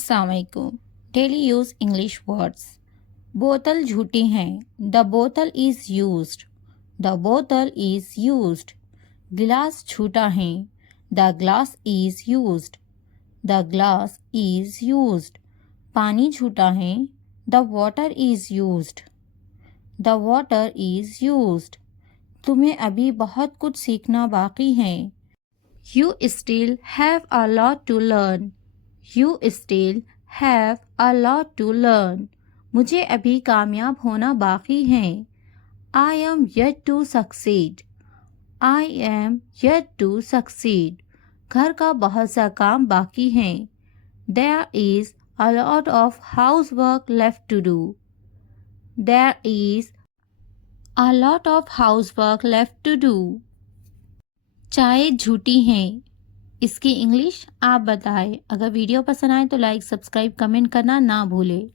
अस्सलाम वालेकुम। Daily use English words. बोतल झूठी हैं। द बोतल इज़ यूज्ड। द बोतल इज़ यूज्ड। गिलास झूठा है। The glass is used. The glass is used. पानी झूठा है। The water is used. The water is used. तुम्हें अभी बहुत कुछ सीखना बाकी है। You still have a lot to learn. You still have a lot to learn. मुझे अभी कामयाब होना बाकी है। I am yet to succeed. I am yet to succeed. घर का बहुत सा काम बाकी है। There is a lot of housework left to do. There is a lot of housework left to do. चाय झूठी है। इसकी इंग्लिश आप बताएं। अगर वीडियो पसंद आए तो लाइक, सब्सक्राइब, कमेंट करना ना भूलें।